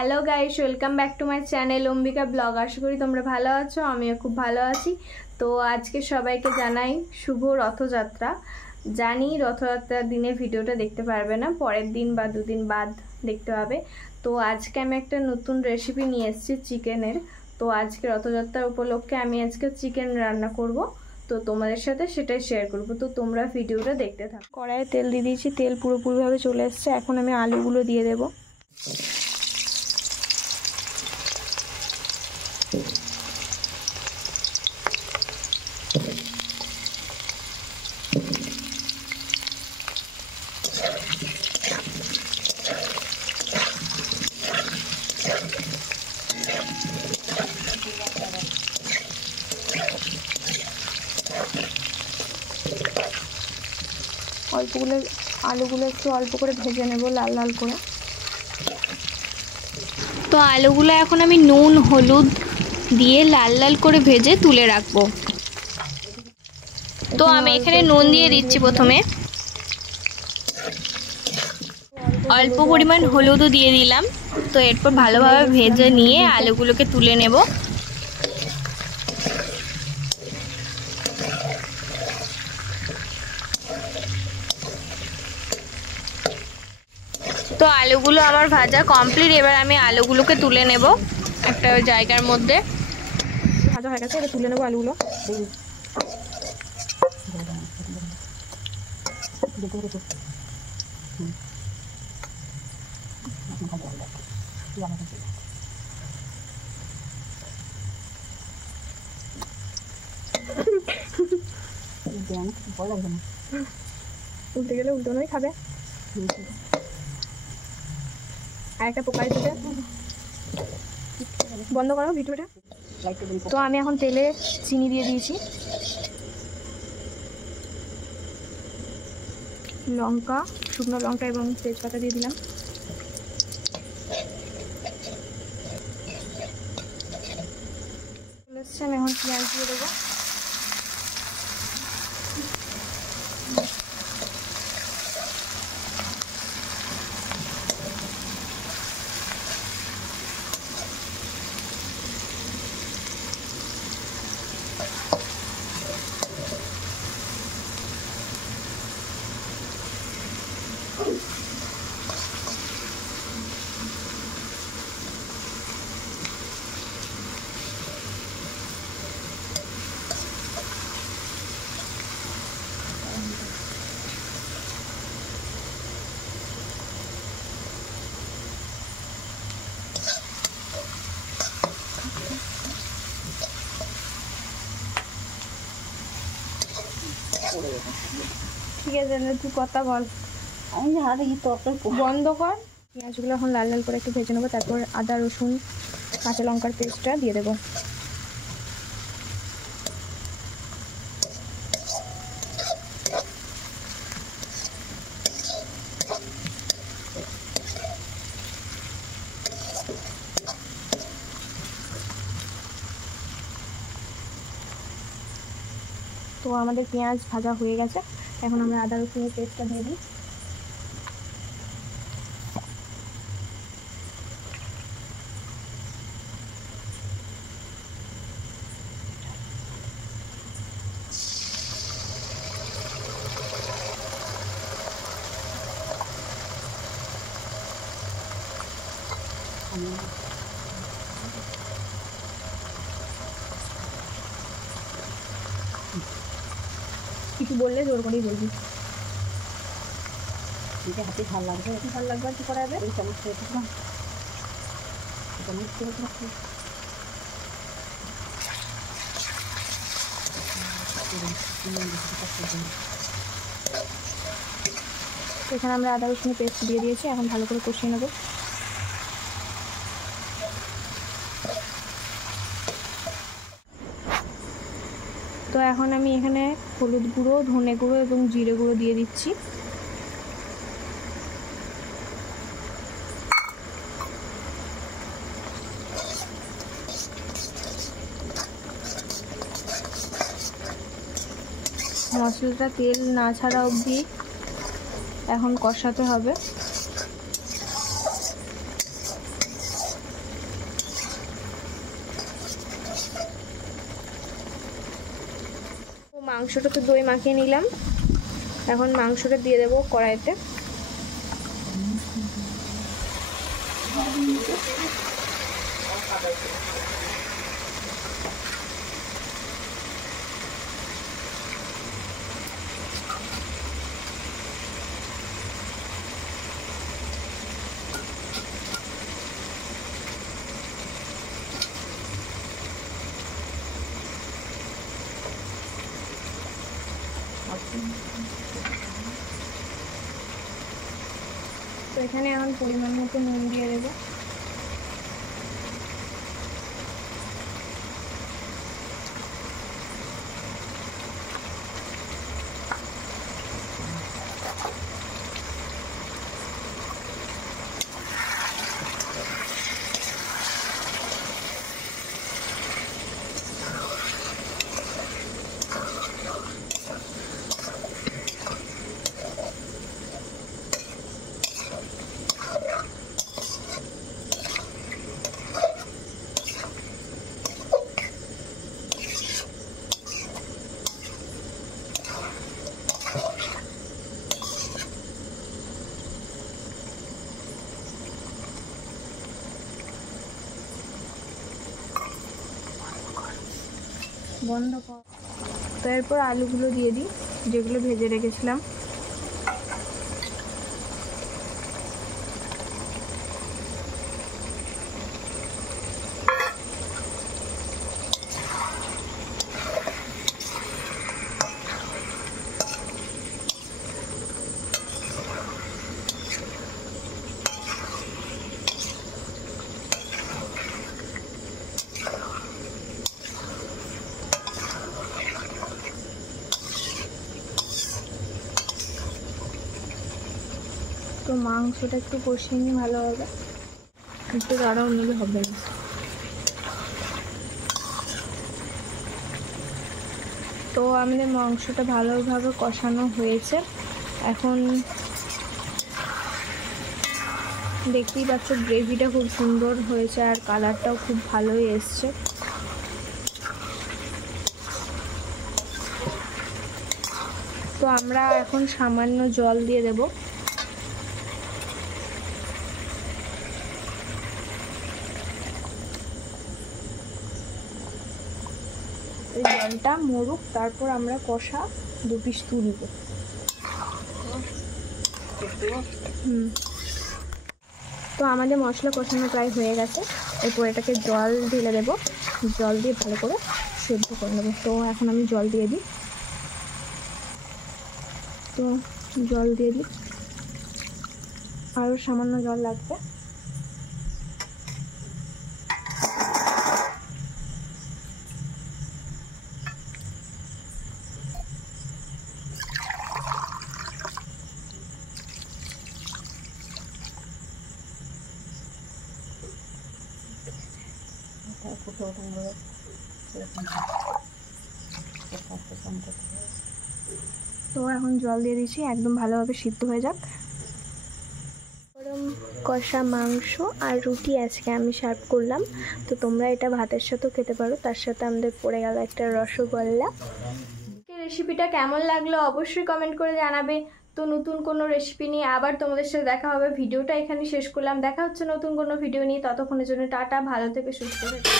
Hello guys, welcome back to my channel Ambika blog. আশা করি তোমরা ভালো আছো, আমিও খুব ভালো আছি। তো আজকে সবাইকে জানাই শুভ রথযাত্রা। জানি রথযাত্রার দিনে ভিডিওটা দেখতে পারবে না, পরের দিন বা দুদিন বাদ দেখতে পাবে। তো আজকে আমি একটা নতুন রেসিপি নিয়ে এসেছি চিকেনের। তো আজকে রথযাত্রা উপলক্ষে আমি আজকে চিকেন রান্না করব, তো তোমাদের সাথে সেটাই শেয়ার করব। তো তোমরা ভিডিওটা দেখতে থাকো। কড়াইয়ে তেল দিয়ে দিয়েছি, তেল পুরোপুরিভাবে চলে এসছে। এখন আমি আলুগুলো দিয়ে দেবো। আলুগুলো একটু অল্প করে ভেজে নেব লাল লাল করে। তো আলুগুলো এখন আমি নুন হলুদ দিয়ে লাল লাল করে ভেজে তুলে রাখবো। তো আমি এখানে নুন দিয়ে দিচ্ছি প্রথমে, অল্প পরিমাণ হলুদও দিয়ে দিলাম। তো এরপর ভালোভাবে ভেজে নিয়ে আলুগুলোকে তুলে নেব। তো আলুগুলো আমার ভাজা কমপ্লিট। এবার আমি আলুগুলোকে তুলে নেব একটা জায়গার মধ্যে। ভাজা হয়ে গেছে, এবার তুলে নেব আলুগুলো। উল্টে গেলে উল্টোনোই খাবে। আর একটা পোকায় দিতে বন্ধ করো ভিডিওটা। তো আমি এখন তেলে চিনি দিয়ে দিয়েছি, লঙ্কা, শুকনো লঙ্কা এবং তেজপাতা দিয়ে দিলাম। আমি এখন পেঁয়াজ দিয়ে দেবো। ঠিক আছে, তুই কথা বল। আমি বন্ধ কর। পেঁয়াজগুলো এখন লাল লাল করে একটু ভেজে নেবো। তারপর আদা রসুন কাঁচা লঙ্কার পেস্টটা দিয়ে দেবো। তো আমাদের পেঁয়াজ ভাজা হয়ে গেছে, এখন আমরা আদা রসুনের পেস্টটা দিয়ে দিই। কিছু বললে জোর করেই বলবি। হাতে ভাল লাগবে, ভাল লাগবে। কি করা যাবে? এই সমস্যা এখানে আমরা আদা রসুনের পেস্ট দিয়ে দিয়েছি, এখন ভালো করে কষিয়ে নেব। তো এখন আমি এখানে হলুদ গুঁড়ো, ধনে গুঁড়ো এবং জিরে গুঁড়ো দিয়ে দিচ্ছি। মশলাটা তেল না ছাড়া অবধি এখন কষাতে হবে। মাংসটা তো দই মাখিয়ে নিলাম, এখন মাংসটা দিয়ে দেবো কড়াইতে। তো এখানে এখন পরিমাণ মতো নুন দিয়ে দেবো। বন্ধ কর। তো এরপর আলুগুলো দিয়ে দিই যেগুলো ভেজে রেখেছিলাম। তো মাংসটা একটু কষিয়ে নিই ভালোভাবে, একটু দাঁড়াও নিলে হবে না। তো আমাদের মাংসটা ভালোভাবে কষানো হয়েছে। এখন দেখতেই পাচ্ছ গ্রেভিটা খুব সুন্দর হয়েছে আর কালারটাও খুব ভালোই এসছে। তো আমরা এখন সামান্য জল দিয়ে দেব। এই জলটা মরুক, তারপর আমরা কষা 2 পিস তুলব। তো আমাদের মশলা কষানো প্রায় হয়ে গেছে। এরপর এটাকে জল ঢেলে দেবো, জল দিয়ে ভালো করে সেদ্ধ করে নেবো। তো এখন আমি জল দিয়ে দিই। তো জল দিয়ে দিই, আরও সামান্য জল লাগবে। তো এখন জল দিয়ে দিচ্ছি, একদম ভালোভাবে সিদ্ধ হয়ে যাক। গরম কষা মাংস আর রুটি আজকে আমি সার্ভ করলাম। তো তোমরা এটা ভাতের সাথেও খেতে পারো, তার সাথে আমাদের পড়ে গেল একটা রসগোল্লা। রেসিপিটা কেমন লাগলো অবশ্যই কমেন্ট করে জানাবে। তো নতুন কোনো রেসিপি নিয়ে আবার তোমাদের সাথে দেখা হবে। ভিডিওটা এখানে শেষ করলাম, দেখা হচ্ছে নতুন কোনো ভিডিও নিয়ে। ততক্ষণের জন্য টাটা, ভালো থেকে সুস্থ থেকে।